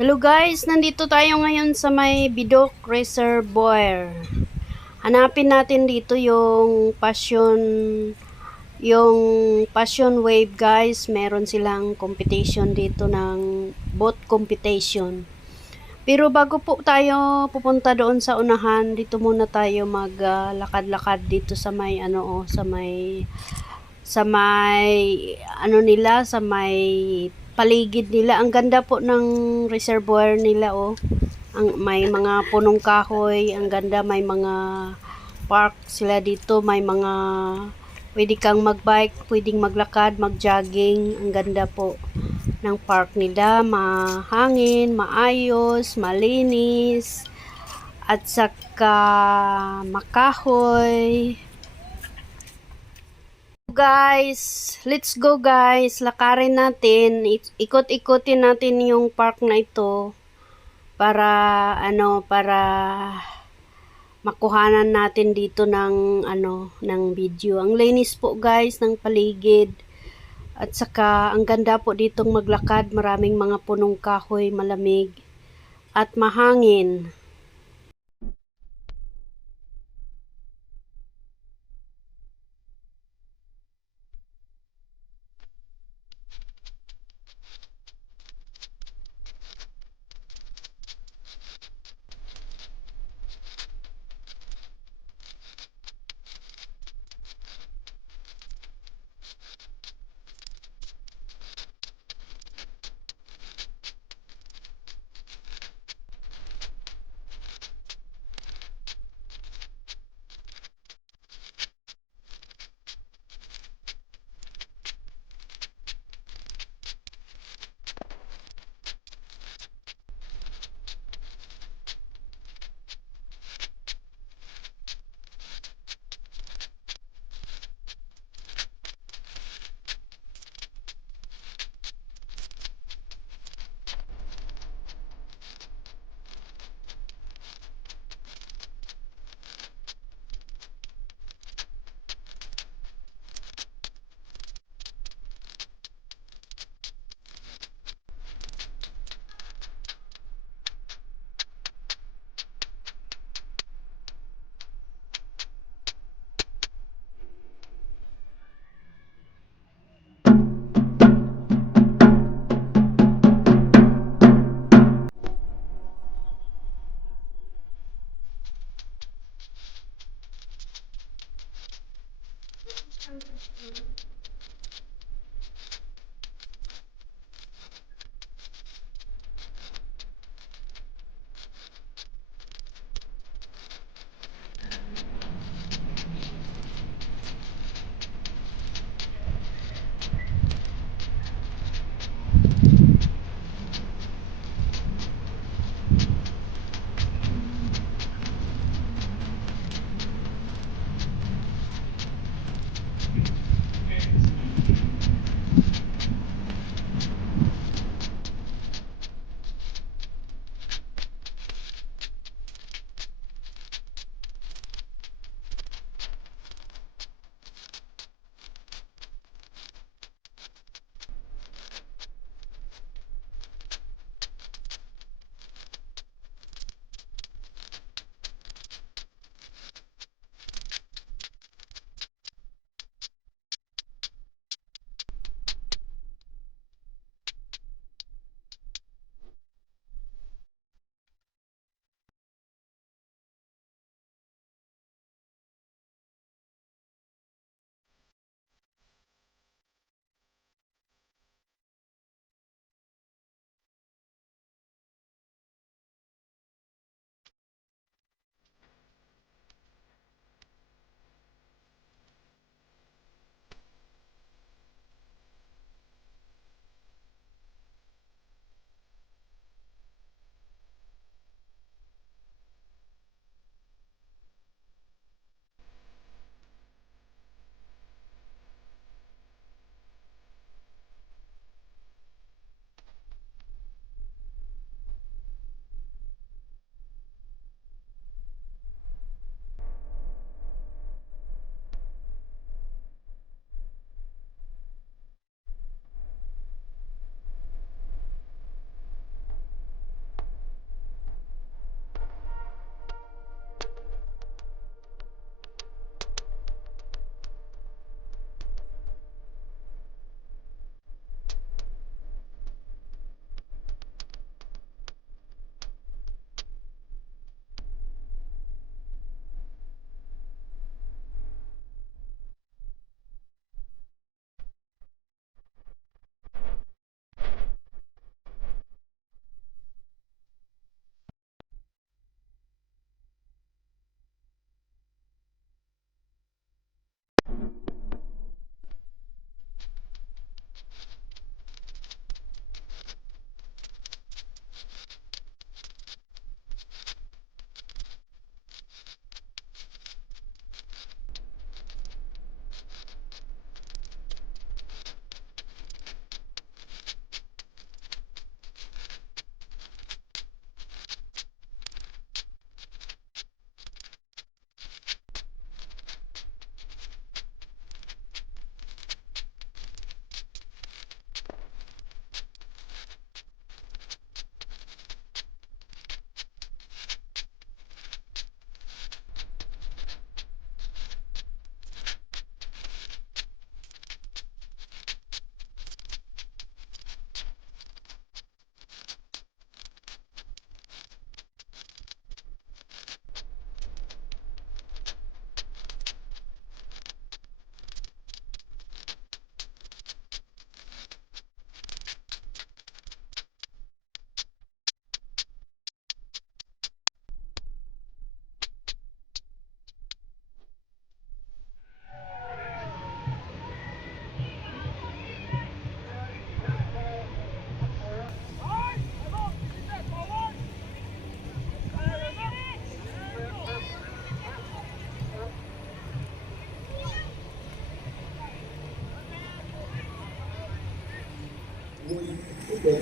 Hello guys, nandito tayo ngayon sa may Bidok Reservoir. Hanapin natin dito yung passion wave guys. Meron silang competition dito ng boat competition. Pero bago po tayo pupunta doon sa unahan, dito muna tayo maglakad-lakad dito sa may sa may paligid nila. Ang ganda po ng reservoir nila, oh. May mga punong kahoy, ang ganda, may mga park sila dito, may mga pwede kang magbike, pwedeng maglakad, magjogging. Ang ganda po ng park nila, mahangin, maayos, malinis, at saka makahoy. Guys, let's go guys. Lakarin natin. Ikot-ikotin natin yung park na ito para para makuhanan natin dito ng video. Ang linis po guys ng paligid. At saka ang ganda po ditong maglakad, maraming mga punong kahoy, malamig at mahangin.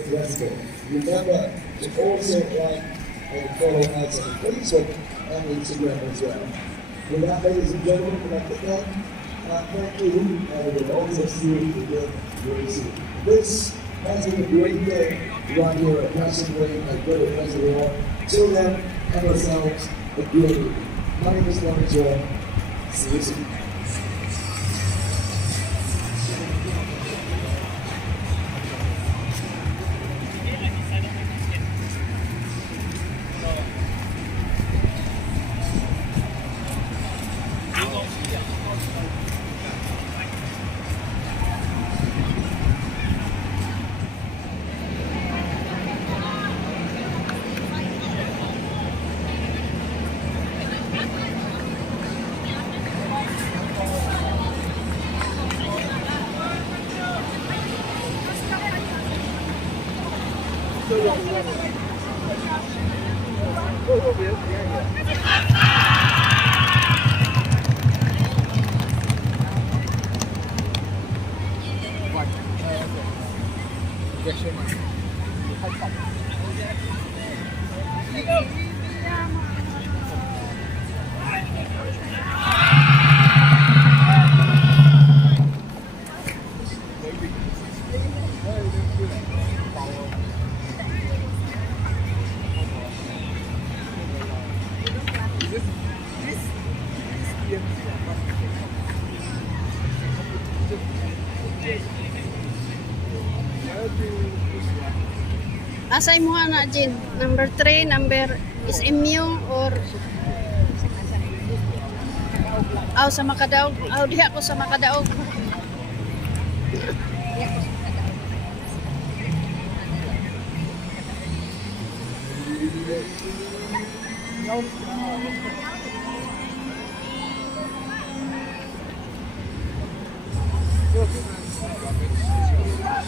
flexible. Remember to also like and follow us on Facebook and Instagram as well. With that, ladies and gentlemen, we'd like to thank you, and we'll also see you again very soon. This has been a great day right here at Passion Way at Greater Festival. Till then, have ourselves a great evening. My name is Lonnie Joy. See you soon. Asay mo na Jin? Number 3, number SMU or sa Makadaog. Diha ako sa Makadaog.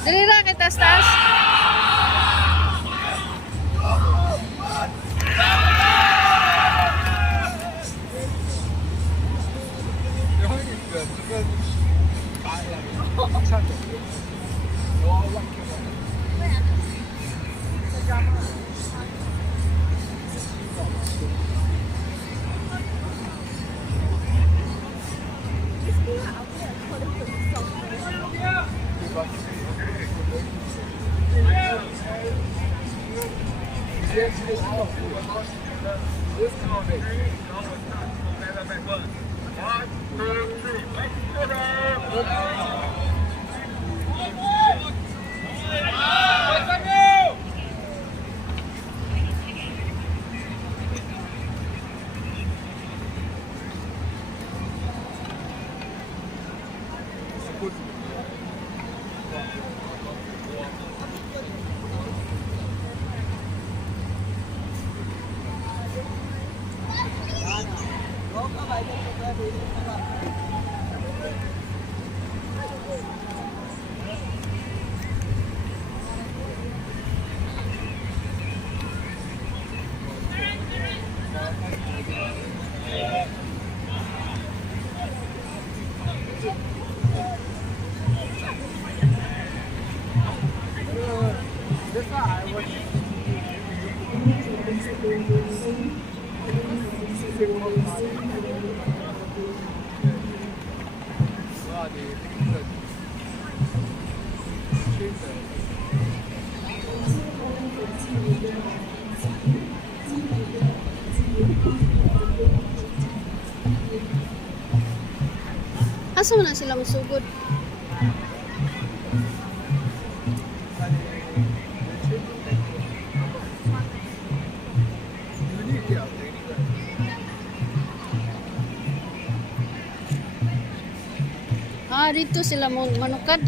Dili ra kita stas. Asa man na sila musugod? Dito sila manukad.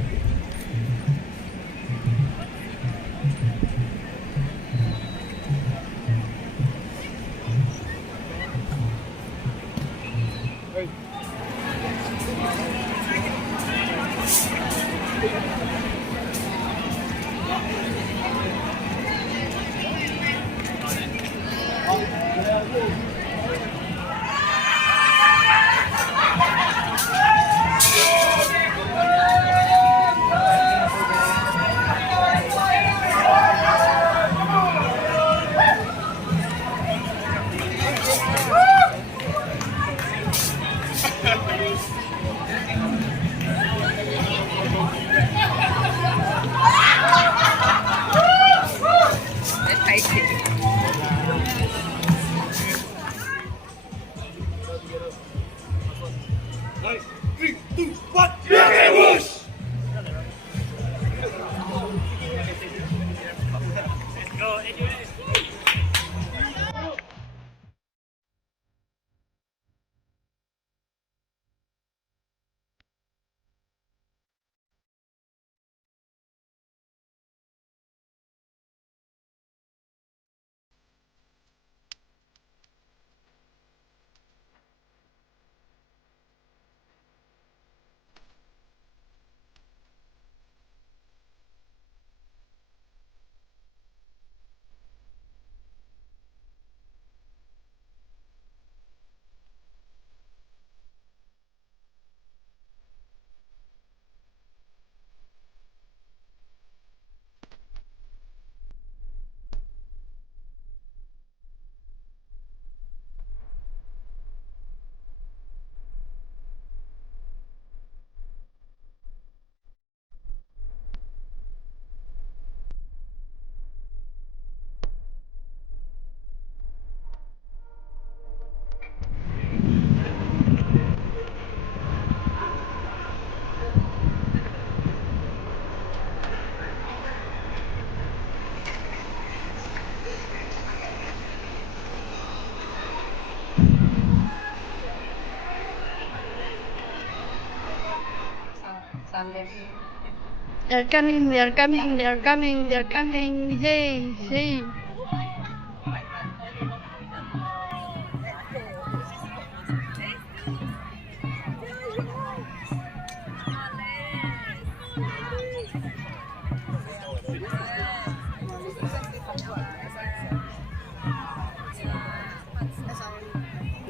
They're coming, they're coming, they're coming, they're coming. Hey, hey.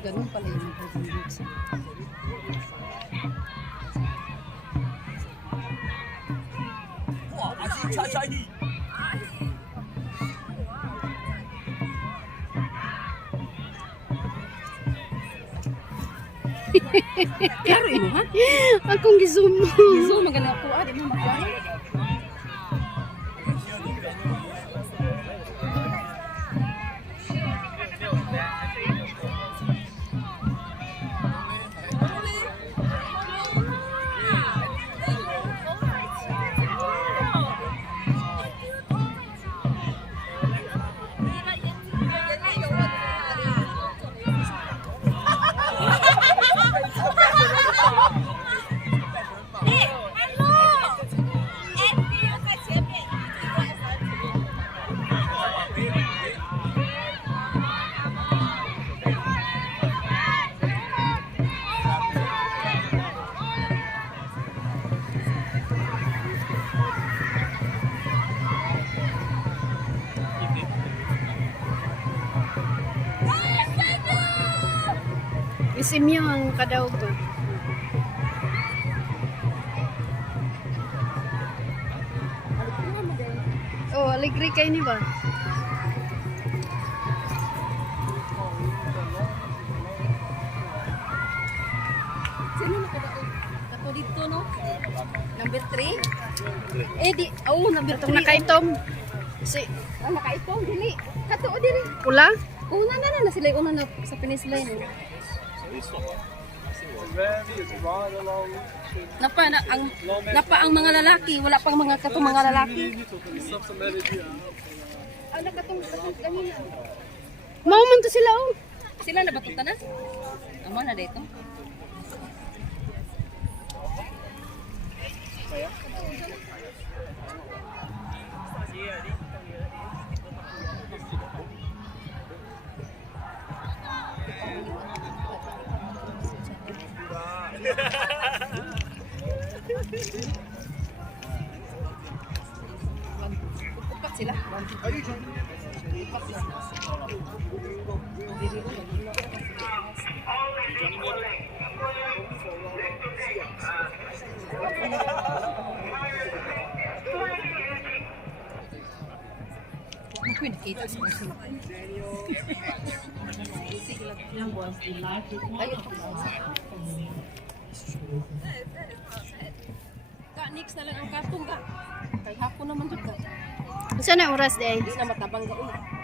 Ganun pala yung books. Klaro mo ha? Akong gizoom mo. So maganda po di mo maklaro. Isim yung ang kadaog ba? Oh, aligri kayo ni ba? Sino nakadaog? Ako dito no? Number 3? Eh di, oh number 3. Itong nakaitom. Si Nakaitong dili. Kato dili. pula? Una na sila yung una na sa finish line. Napa ang mga lalaki, wala pang mga katong mga lalaki. Ano katong kanina? Mao man to sila oh. Sila na batutan na? Amo na dito. Upat sila. Ako yung nakita sa mga sila. Ka, next na lang ang kartong ka. Kay hapon naman dyan ka. Saan na oras day? Hindi na matabang ka ulit.